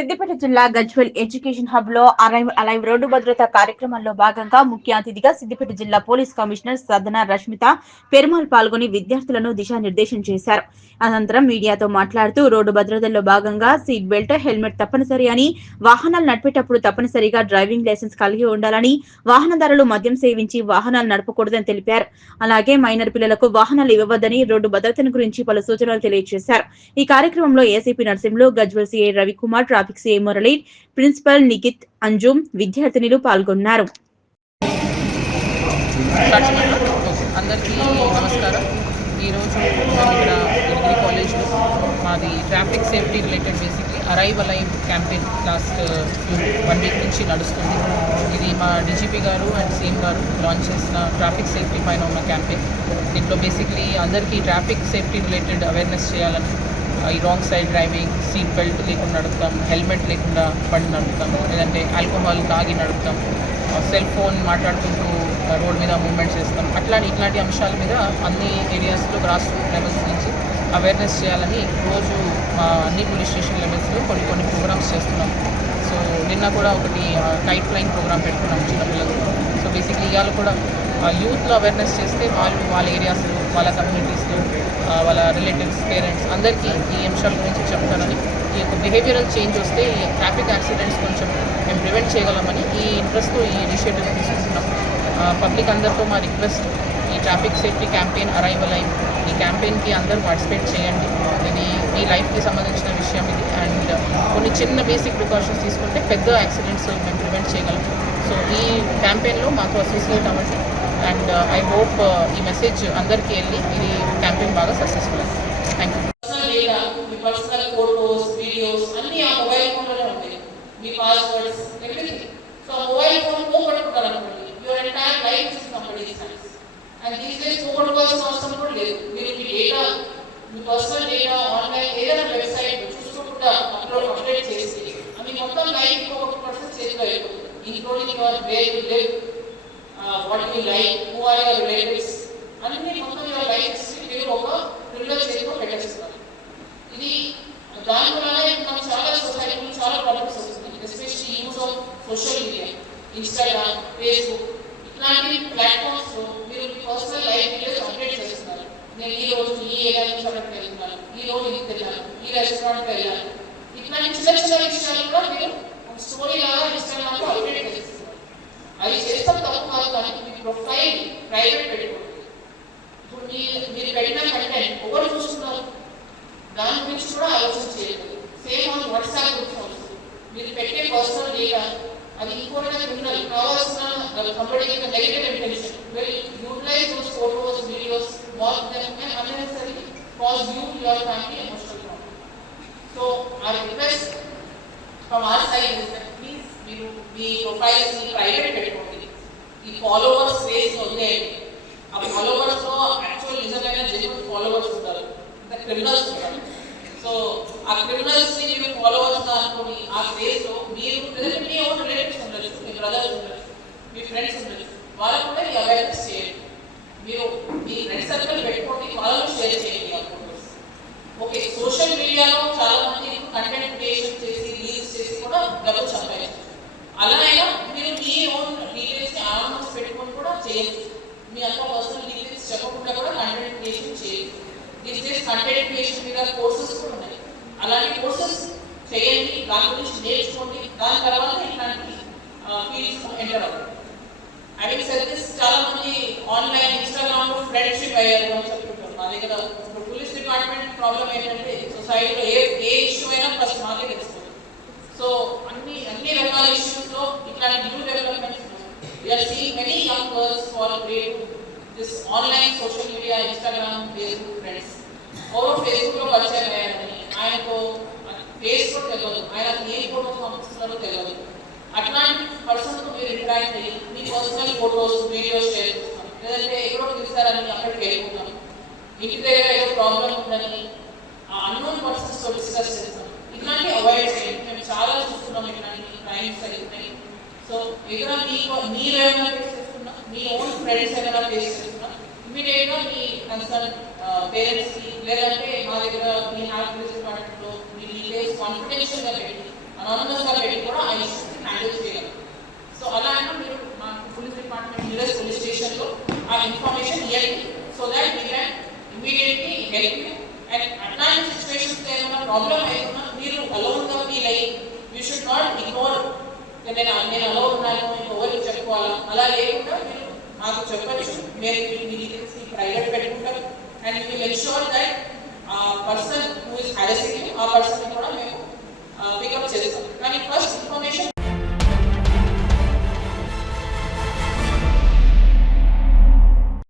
సిద్దిపేట జిల్లా Gajwel education hub లో alive road భద్రతా కార్యక్రమంలో భాగంగా ముఖ్య అతిథిగా సిద్దిపేట జిల్లా పోలీస్ కమిషనర్ సదన రష్మిత పెరుమాల్ పాల్గొని విద్యార్థులను దిశానిర్దేశం చేశారు. అనంతరం మీడియాతో మాట్లాడుతూ రోడ్డు భద్రతలో భాగంగా సీట్ బెల్ట్, హెల్మెట్ తప్పనిసరి అని, వాహనాలు నడిపేటప్పుడు తప్పనిసరిగా డ్రైవింగ్ లైసెన్స్ కలిగి ఉండాలని, వాహనదారులు మద్యం సేవించి వాహనాలు నడపకూడదని తెలిపారు. అలాగే మైనర్ పిల్లలకు వాహనాలు ఇవ్వవద్దని, రోడ్డు భద్రతను గురించి పలు సూచనలు తెలియజేశారు. ఈ కార్యక్రమంలో ACP Narsimhulu, Gajwel CI Ravikumar, traffic CI Murali, principal Nikhit, Anjum, విద్యార్థినులు పాల్గొన్నారు. అందరికీ నమస్కారం. ఈరోజు మేము ఇక్కడ డిగ్రీ కాలేజ్లో మాది traffic safety related basically arrive campaign last 1 week నుంచి నడుస్తుంది. ఇది మా డీజీపీ గారు అండ్ సీఎం గారు లాంచ్ చేసిన ట్రాఫిక్ సేఫ్టీ పైన ఉన్న క్యాంపెయిన్. దీంట్లో బేసిక్లీ అందరికీ ట్రాఫిక్ సేఫ్టీ రిలేటెడ్ అవేర్నెస్ చేయాలని, ఈ wrong side driving, seat belt లేకుండా నడుపుతాం, హెల్మెట్ లేకుండా బండి నడుపుతాం, లేదంటే ఆల్కహాల్ తాగి నడుపుతాం, సెల్ ఫోన్ మాట్లాడుకుంటూ రోడ్ మీద మూవ్మెంట్ చేస్తాం. ఇట్లాంటి అంశాల మీద అన్ని ఏరియాస్లో గ్రాస్ రూట్ లెవెల్స్ నుంచి అవేర్నెస్ చేయాలని రోజు అన్ని పోలీస్ స్టేషన్ లెవెల్స్లో కొన్ని ప్రోగ్రామ్స్ చేస్తున్నాం. సో నిన్న కూడా ఒకటి కైట్ ఫ్లైయింగ్ ప్రోగ్రామ్ పెట్టుకున్నాం చిన్నపిల్లలు. సో బేసిక్లీ ఇవాళ కూడా యూత్లో అవేర్నెస్ చేస్తే వాళ్ళ ఏరియాస్లో, వాళ్ళ కమ్యూనిటీస్లో, వాళ్ళ రిలేటివ్స్, పేరెంట్స్ అందరికీ ఈ అంశాల గురించి చెప్తారని, ఈ యొక్క బిహేవియరల్ చేంజ్ వస్తే ఈ ట్రాఫిక్ యాక్సిడెంట్స్ కొంచెం మేము ప్రివెంట్ చేయగలమని ఈ ఇంట్రెస్ట్తో ఈ ఇనిషియేటివ్ తీసుకుంటున్నాం. పబ్లిక్ అందరితో మా రిక్వెస్ట్, ఈ ట్రాఫిక్ సేఫ్టీ క్యాంపెయిన్ అరైవ్ ఈ క్యాంపెయిన్కి అందరూ పార్టిసిపేట్ చేయండి. ఇది మీ లైఫ్కి సంబంధించిన విషయం ఇది. అండ్ కొన్ని చిన్న బేసిక్ ప్రికాషన్స్ తీసుకుంటే పెద్ద యాక్సిడెంట్స్ మేము ప్రివెంట్ చేయగలం. సో ఈ క్యాంపెయిన్లో మాకు అసోసియేట్ అవ్వండి. అండ్ ఐ హోప్ ఈ మెసేజ్ అందరికీ వెళ్ళి ఇది క్యాంపెయిన్ బాగా సక్సెస్ఫుల్ అయింది. Thank you. మీ పర్సనల్ ఫోటోస్, వీడియోస్ అన్నీ ఆ మొబైల్ ఫోన్లోనే ఉంటాయి. మీ passwords, everything. So mobile phone పోగొట్టుకుంటారు అనుకోండి, your entire life is somebody's hands. And these days పోగొట్టుకోవాల్సిన అవసరం కూడా లేదు. మీరు మీ డేటా, మీ పర్సనల్ డేటా ఆన్లైన్ ఏదైనా వెబ్సైట్ చూసుకోకుండా అప్డేట్ చేసి మీ మొత్తం లైఫ్ ఒక పర్సన్ చేతిలో అయిపోతుంది. Including your where you live, what you like, who are your relatives, అన్ని మొత్తం యువర్ లైఫ్ హిస్టరీ మీరు ఒక క్రిమినల్ చేతిలో పెట్టేస్తున్నారు. ఇది దానివల్లనే మనకు చాలా సొసైటీలో చాలా ప్రాబ్లమ్స్ వస్తున్నాయి. Especially use of social media, Instagram, Facebook ఇట్లాంటి ప్లాట్ఫామ్స్లో మీరు మీ పర్సనల్ లైఫ్ డీటెయిల్స్ అప్డేట్ చేస్తున్నారు. నేను ఈ రోజు ఈ ఏరియా నుంచి అక్కడికి వెళ్తున్నాను, ఈ రోజు ఇది వెళ్ళాను, ఈ రెస్టారెంట్కి వెళ్ళాను, ఇట్లాంటి చిన్న విషయాలు కూడా మీరు ఒక స్టోరీ లాగా ఇన్స్టాగ్రామ్లో అప్డేట్ చేస్తున్నారు. అది చేస్తాం తప్పు కాదు, కానీ మీ ప్రొఫైల్ ప్రైవేట్ పెట్టుకోండి. ఇప్పుడు మీరు పెట్టిన కంటెంట్ ఎవరు చూస్తున్నారు దాని గురించి కూడా ఆలోచన చేయలేదు. సేమ్ ఆన్ వాట్సాప్ గురించి ఆలోచన. మీరు పెట్టే పర్సనల్ డేటా అది ఇంకోటి క్రిమినల్ కావాల్సిన company negative intention will utilize those photos, videos, mark them and unnecessary cause you your family emotional problem. So ఆ request from our side is that please మీరు మీ ప్రొఫైల్స్ ని ప్రైవేట్ పెట్టుకోండి. ఈ followers base వదిలేయండి. ఆ followers లో actual నిజమైన జెన్యూన్ ఫాలోవర్స్ ఉంటారు, ఇంకా క్రిమినల్స్ ఉంటారు. సో ఆ క్రిమినల్స్ ని మీరు ఫాలోవర్స్ అనుకోని ఆ బేస్ లో మీరు మీ ఓన్ రిలేటివ్స్ ఉండొచ్చు, మీ బ్రదర్స్ ఉండొచ్చు, మీ ఫ్రెండ్స్ ఉండొచ్చు, వాళ్ళకు కూడా ఈ అవేర్నెస్ చేయండి. మీరు మీ ఫ్రెండ్ సర్కిల్ పెట్టుకోండి, వాళ్ళను షేర్ చేయండి ఆ ఫోటోస్. ఓకే, సోషల్ మీడియాలో చాలా మంది కంటెంట్ క్రియేషన్ చేసి రీల్స్ చేసి కూడా డబ్బులు సంపాదించారు. అలాగైనా మీరు మీ ఓన్ డీటెయిల్స్ ని ఆనందం పెట్టుకొని కూడా చేయొచ్చు. మీ అంత పర్సనల్ డీటెయిల్స్ చెప్పకుండా కూడా కంటెంట్ క్రియేషన్ చేయొచ్చు. దీస్ డేస్ కంటెంట్ క్రియేషన్ మీద కోర్సెస్ కూడా ఉన్నాయి. అలాంటి కోర్సెస్ చేయండి, దాని గురించి నేర్చుకోండి, దాని తర్వాత ఇట్లాంటి ఫీల్డ్స్ ఎంటర్ అవ్వండి. అండ్ సర్వీస్ చాలా మంది ఆన్లైన్ ఇన్స్టాగ్రామ్ లో ఫ్రెండ్షిప్ అయ్యారు అని చెప్తుంటారు. మా దగ్గర పోలీస్ డిపార్ట్మెంట్ ప్రాబ్లం ఏంటంటే సొసైటీలో ఏ ఇష్యూ అయినా ఫస్ట్ మాకే తెలుస్తుంది. సో అన్ని రకాల ఇష్యూస్ లో ఇట్లాంటి new developments we're seeing many young girls fall prey to this online social media, Instagram, Facebook friends. ఎవరో ఫేస్బుక్ లో పరిచయం అయ్యారని ఆయనతో ఫేస్బుక్ తెలియదు, ఆయన ఏ ఫోటోస్ పంపిస్తున్నారో తెలియదు. అట్లాంటి పర్సన్తో మీరు ఇంటరాక్ట్ అయ్యి మీ పర్సనల్ ఫోటోస్, వీడియోస్ షేర్ చేస్తాం, లేదంటే ఎక్కడో చూస్తారని అక్కడికి వెళ్ళిపోతాం, ఇంటి దగ్గర ఏదో ప్రాబ్లం ఉందని అన్నోన్ పర్సన్స్తో డిస్కస్ చేస్తాం. ఇట్లాంటి అవాయిడ్ చేయండి. మేము చాలా చూస్తున్నాం ఇట్లాంటి క్రైమ్స్ అవుతున్నాయి. సో ఏదైనా మీరు ఏమైనా ఫేస్ చేస్తున్నా, మీ ఓన్ ఫ్రెండ్స్ ఏమైనా ఫేస్ చేస్తున్నా, ఇమీడియట్గా మీ కన్సర్న్ పేరెంట్స్కి, లేదంటే మా దగ్గర మీ హ్యాపీ డిపార్ట్మెంట్లో మీ డీటెయిల్స్ కాన్ఫిడెన్షియల్గా పెట్టి అనానమస్గా పెట్టి కూడా ఆ ఇష్యూస్ని హ్యాండిల్ చేయగలం. సో అలా అయినా మీరు మా పోలీస్ డిపార్ట్మెంట్ నియరెస్ట్ పోలీస్ స్టేషన్లో ఆ ఇన్ఫర్మేషన్ ఇవ్వండి. So that we can immediately help you. And అట్లాంటి సిచ్యువేషన్స్లో ఏమైనా ప్రాబ్లం అవుతున్నా మీరు అలోన్గా ఫీల్ అయ్యి యూ షుడ్ నాట్ ఇగ్నోర్ నేను అలో ఉన్నాను ఎవరికి చెప్పుకోవాలా అలా లేకుండా మీరు మాకు చెప్పచ్చు. మీరు మీ డీటెయిల్స్ని ప్రైవేట్ పెట్టుకుంటారు. And you will ensure that ఆ పర్సన్ హూ ఇస్ హారెసింగ్ ఆ పర్సన్